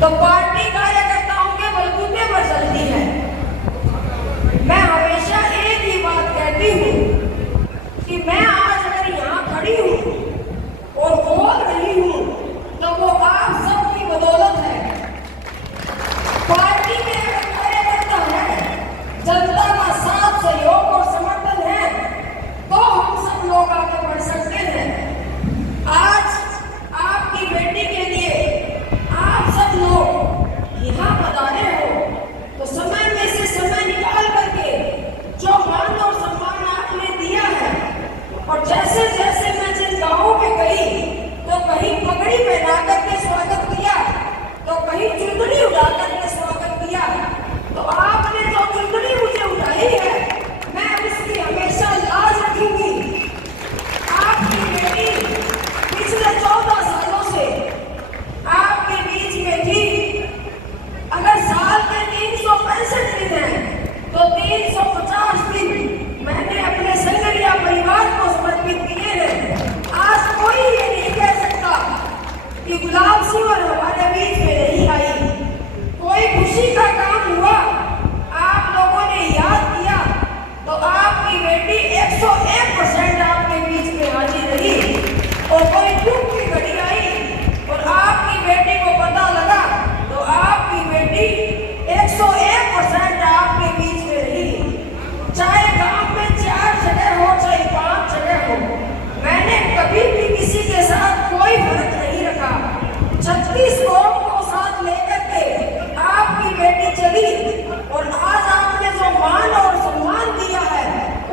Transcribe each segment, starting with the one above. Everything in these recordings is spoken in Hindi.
तो पार्टी कार्यकर्ताओं के बलबूते पर चलती है। मैं हमेशा एक ही बात कहती हूँ कि मैं आज अगर यहाँ खड़ी हूँ और बोल रही हूँ तो वो आप सबकी बदौलत है। पार्टी के अगर कार्यकर्ता है, जनता का साथ सहयोग और समर्थन है तो हम सब लोग आगे बढ़ सकते हैं। आज आपकी बेटी के लिए आप सब लोग यहाँ पधारे हो तो समय में से समय निकाल करके जो मान और सम्मान आपने दिया है, और जैसे जैसे मैं जिन गाँवों में गई तो कहीं पगड़ी पहना करके स्वागत किया तो कहीं चुंदड़ी उड़ा करके स्वागत किया। तो आपने जो चुंदड़ी मुझे उठाई है मैं उसकी हमेशा लाज रखूंगी। आपकी बेटी पिछले 14 सालों से आपके बीच में थी। अगर साल के 365 दिन हैं तो 350 दिन मैंने अपने संगरिया परिवार को समर्पित किए हैं। आज कोई ये नहीं कह सकता कि गुलाब सिंह और हमारे बीच में नहीं आई। कोई खुशी का काम हुआ, आप लोगों ने याद किया तो आपकी बेटी 101% आपके बीच में हाजिर रही। और कोई दुख की घड़ी आई और आपकी बेटी को पता लगा तो आपकी बेटी 101% आपके बीच में रही। चाहे गांव में 4 जगह हो चाहे 5 जगह हो, मैंने कभी भी किसी के साथ कोई फर्क नहीं रखा। 36 कौम को साथ लेकर के आपकी बेटी चली और आज आपने जो मान और सम्मान दिया है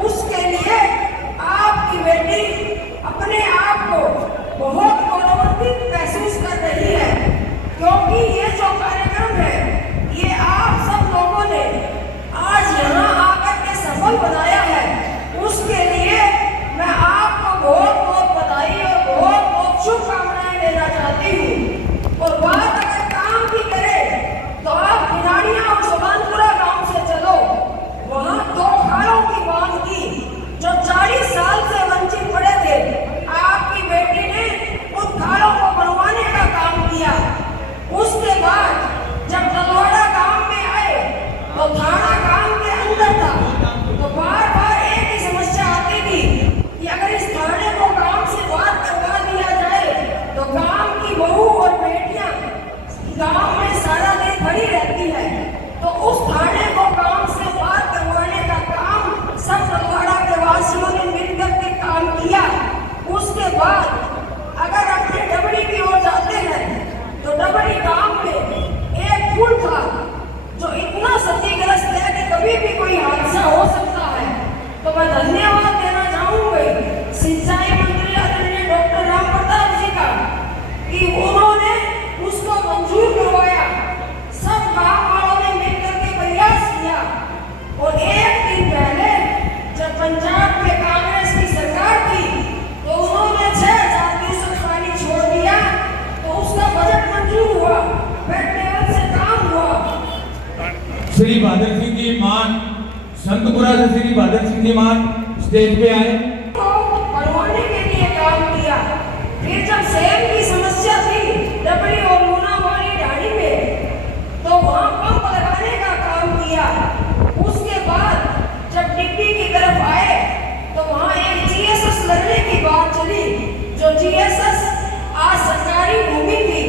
उसके लिए आपकी बेटी अपने आप को बहुत गौरवान्वित महसूस कर रही है। क्योंकि ये जो कार्यक्रम है ये आप सब लोगों ने आज यहाँ आकर के सफल बनाया है, उसके लिए मैं आपको बहुत बहुत बधाई और बहुत बहुत शुभकामनाएं देना चाहती हूँ। और बात अगर काम की करे तो आप भिनाड़िया और सुभानपुरा गांव से चलो, वहाँ 2 खालों की मांग की जो 40 साल से वंचित पड़े थे। आपकी बेटी ने उन खालों को बनवाने का काम किया। उसके बाद जब तलवाड़ा गांव में आए तो थाना गांव के अंदर था तो बार बार एक ही समस्या आती थी कि अगर इस थाने को गांव से बाहर करवा दिया जाए तो गांव की बहू और बेटियां गांव में सारा दिन खड़ी रहती है। तो उस थाने को गांव से बाहर करवाने का काम सब तलवाड़ा के वासियों ने मिलकर के काम किया। उसके बाद अगर अपने डबड़ी की ओर जाते हैं तो डबड़ी गांव में एक पुल था जो इतना क्षतिग्रस्त है कि कभी भी कोई हादसा हो सकता है। तो मैं धन्यवाद देना चाहूंगी सिंचाई मंत्री आदरणीय डॉक्टर राम प्रताप जी का कि उन्होंने उसको मंजूर करवाया। सब गांव वालों ने मिलकर के प्रयास किया और एक दिन पहले जब पंजाब में कांग्रेस की सरकार थी तो उन्होंने 6000 क्यूसेक पानी छोड़ दिया तो उसका बजट मंजूर हुआ, वेट लेवल से काम हुआ। श्री बहादुर सिंह जी मान संतपुरा से श्री बहादुर सिंह जी मान स्टेज पे आए। बनवाने के लिए काम किया। फिर जब सेम की समस्या थी डबरी और लूनावाड़ी ढाणी में तो वहाँ पंप लगाने का काम किया। उसके बाद जब डिब्बी की तरफ आए तो वहाँ एक जीएसएस लगने की बात चली। जो जीएसएस आज सरकारी भूमि थी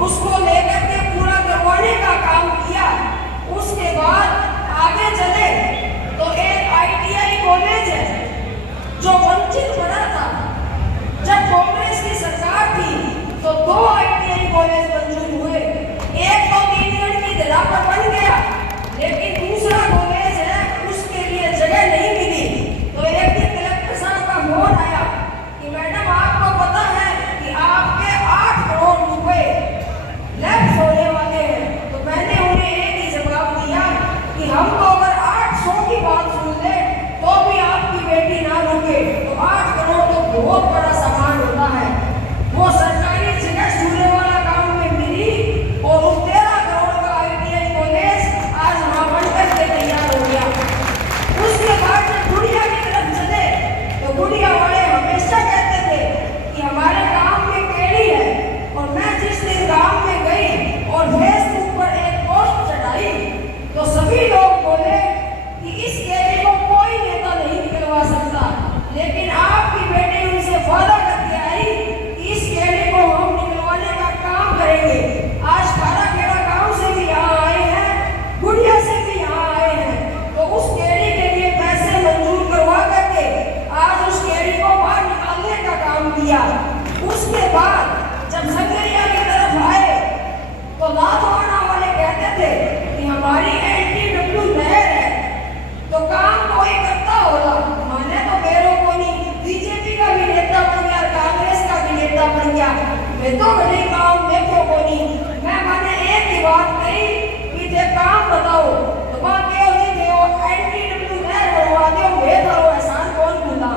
उसको लेकर के पूरा करवाने का काम किया। उसके बाद आगे चले तो एक आईटीआई कॉलेज है जो वंचित पड़ा था। जब कांग्रेस की सरकार थी मैं तो बड़ी काम देखो कोनी मैं माने एक ही बात कही कि जे काम बताओ तो मां के जी देओ एनटीडब्ल्यू नहर बनवा दो वे धरो एहसान कौन भूला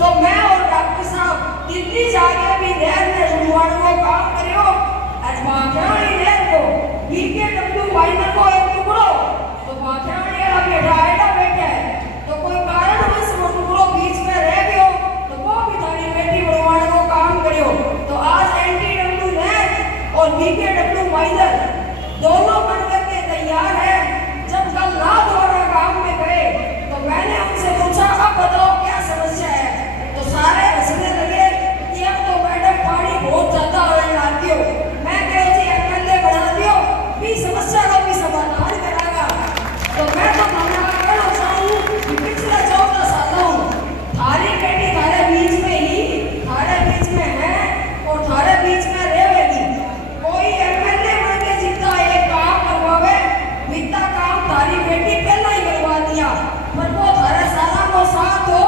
तो मैं और डॉक्टर साहब दिल्ली जाके भी नहर में बनवाने को काम करियो आज बाखराणी नहर को बीकेडब्ल्यू माइनर को एक टुकड़ो तो बाखराणी वाला बेटा आएगा बैठे तो कोई कारण बस वो टुकड़ो बीच में रह गयो तो वो भी थारी बेटी बनवाने को काम करियो तो आज एनटीडब्ल्यू नहर और बीकेडब्ल्यू माइनर दोनों बनकर के तैयार है जब कल रात वाला गांव में गए तो मैंने उनसे पूछा अब बताओ क्या समस्या है तो सारे हंसने लगे कि अब तो मैडम पानी बहुत ज्यादा आने लगी हो मैं कह जी एमएलए बना दियो भी समस्या का भी समाधान कराएगा तो मैं तो धन्यवाद करना चाहूँ कि पिछले 14 सालों थारी बेटी थारे बीच में ही थारे बीच में है और थारे बीच में रहेगी कोई एमएलए बन के जीता एक काम करवावे बीता काम थारी बेटी पहला ही करवा दिया पर वो थारे सारा को साथ हो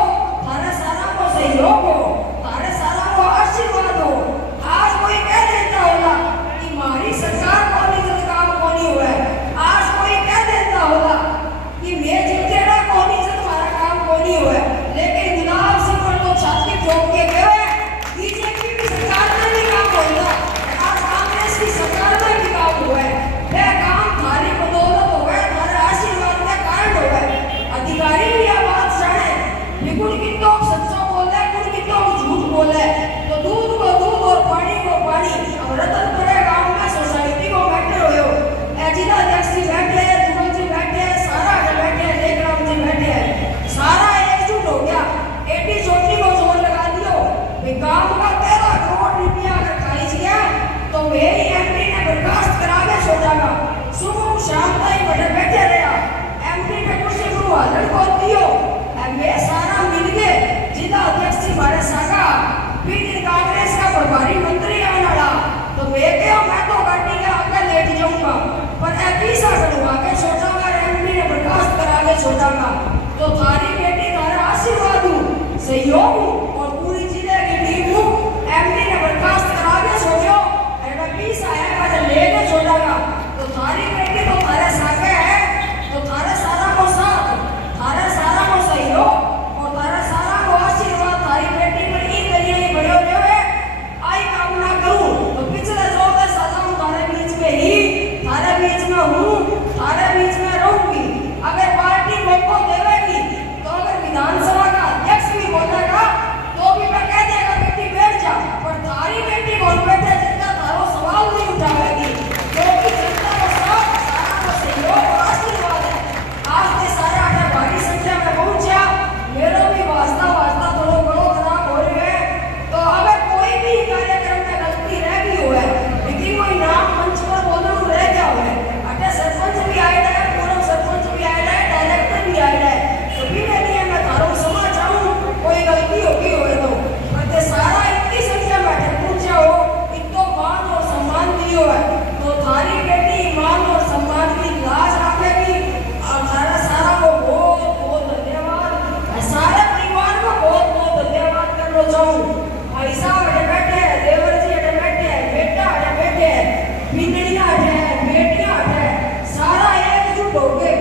थारे सारा को सहयोग हो थारे सारा को आशीर्वाद हो आज कोई कह देता होगा कि हमारी सरकार कोनी जब काम कोनी हुआ आज कोई कह देता होगा कि मैं जितेड़ा कोनी जब हमारा काम कोनी हुआ लेकिन गुलाब सिंह पर तो छाती ठोक के गए बीजेपी की सरकार में भी काम होगा आज कांग्रेस की सरकार में भी काम हुआ है वह काम थारी बदौलत हुआ है थारे आशीर्वाद के कारण हुआ है अधिकारी भी यह बात जाने कि कुछ की तो सच्चा बोले कुछ की तो झूठ बोले तो दूध को दूध और पानी को पानी अब रतनपुरे गांव में सोसाइटी को बैठे हो जिला अध्यक्ष जी बैठे हैं जुगल जी बैठे हैं सारा बैठे हैं लेखराम जी बैठे हैं सारा एकजुट हो गया एटी चोटी को जोर लगा दियो गांव का 13 करोड़ रुपया अगर खारिज गया तो मेरी एमडी ने बर्खास्त करा के छोड़ागा सुबह शाम तक बड़े बैठे रहा एमडी ने कुर्सी पर हाजर को दियो मैं सारा मिल के जिला अध्यक्ष जी हमारे सागा फिर कांग्रेस का प्रभारी मंत्री आने वाला तो मैं क्या मैं तो गाड़ी के आगे लेट जाऊंगा पर ऐसा करवा के छोड़ागा एमडी ने बर्खास्त करा के छोड़ागा तो थारी बेटी थारा आशीर्वाद हूँ सहयोग हूँ और पूरी जिले की टीम हूँ एमडी ने बर्खास्त करा के छोड़ो ऐसा पीसा है अगर लेके छोड़ागा तो थारी बेटी तो थारे सागे है तो थारे सारा को साथ थारे सारा को सहयोग और थारे सारा को आशीर्वाद थारी बेटी पर ही करिए ही बड़े हो है आई कामना करूं तो पिछले 14 सालों थारे बीच में ही थारे बीच में हूँ थारे बीच में रहूंगी अगर पार्टी मौका देवेगी तो अगर विधानसभा का अध्यक्ष भी बोलेगा तो भी मैं कह देगा बेटी बैठ जा पर थारी बेटी कौन बैठे जिनका थारो सवाल नहीं उठाएगी क्योंकि जनता को साथ सारा को सहयोग और आशीर्वाद है आज के सारा आटा भारी संख्या में पहुंचा मेरो भी वास्ता वास्ता थोड़ा बड़ो खराब हो रही है तो अगर कोई भी कार्यक्रम में गलती रह गई हो है लेकिन कोई नाम मंच पर बोलना रह गया हो है अटे सरपंच भी आए है पूर्व सरपंच भी आए है डायरेक्टर भी आए है तो भी नहीं मैं थारो समझ जाऊं कोई गलती होगी हो तो पर ते सारा इतनी संख्या में पहुंचा हो इतो मान और सम्मान दियो है तो थारी बेटी मान और सम्मान की लाज रखेगी और सारा सारा को बहुत बहुत धन्यवाद सारे परिवार को बहुत बहुत धन्यवाद करना चाहूँ पैसा अड़े बैठे हैं देवर जी अड़े बैठे हैं बेटा अड़े बैठे हैं बिंदड़ियाँ अड़े हैं बेटियाँ अड़े हैं सारा एकजुट हो गए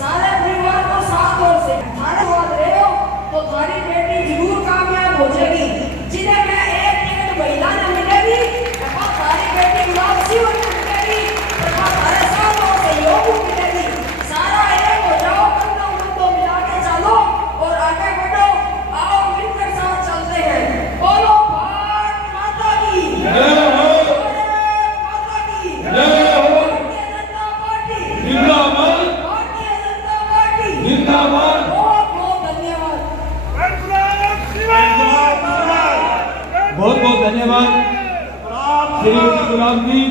सारे परिवार को साथ और से थारे बात रहे हो तो थारी बेटी जरूर कामयाब हो जाएगी जिन्हें मैं एक टिकट महिला ने मिलेगी ऐसा थारी बेटी गुलाब सिंह ने मिलेगी ऐसा थारे साथ और सहयोग मिलेगी सारा एक हो जाओ बंदों मिला के चलो और आगे बढ़ो आओ मिलकर साथ चलते हैं बोलो भारत माता की भारत माता की भारतीय जनता पार्टी जिंदाबाद भारतीय जनता पार्टी जिंदाबाद बहुत बहुत धन्यवाद बहुत बहुत धन्यवाद श्री गुलाब जी।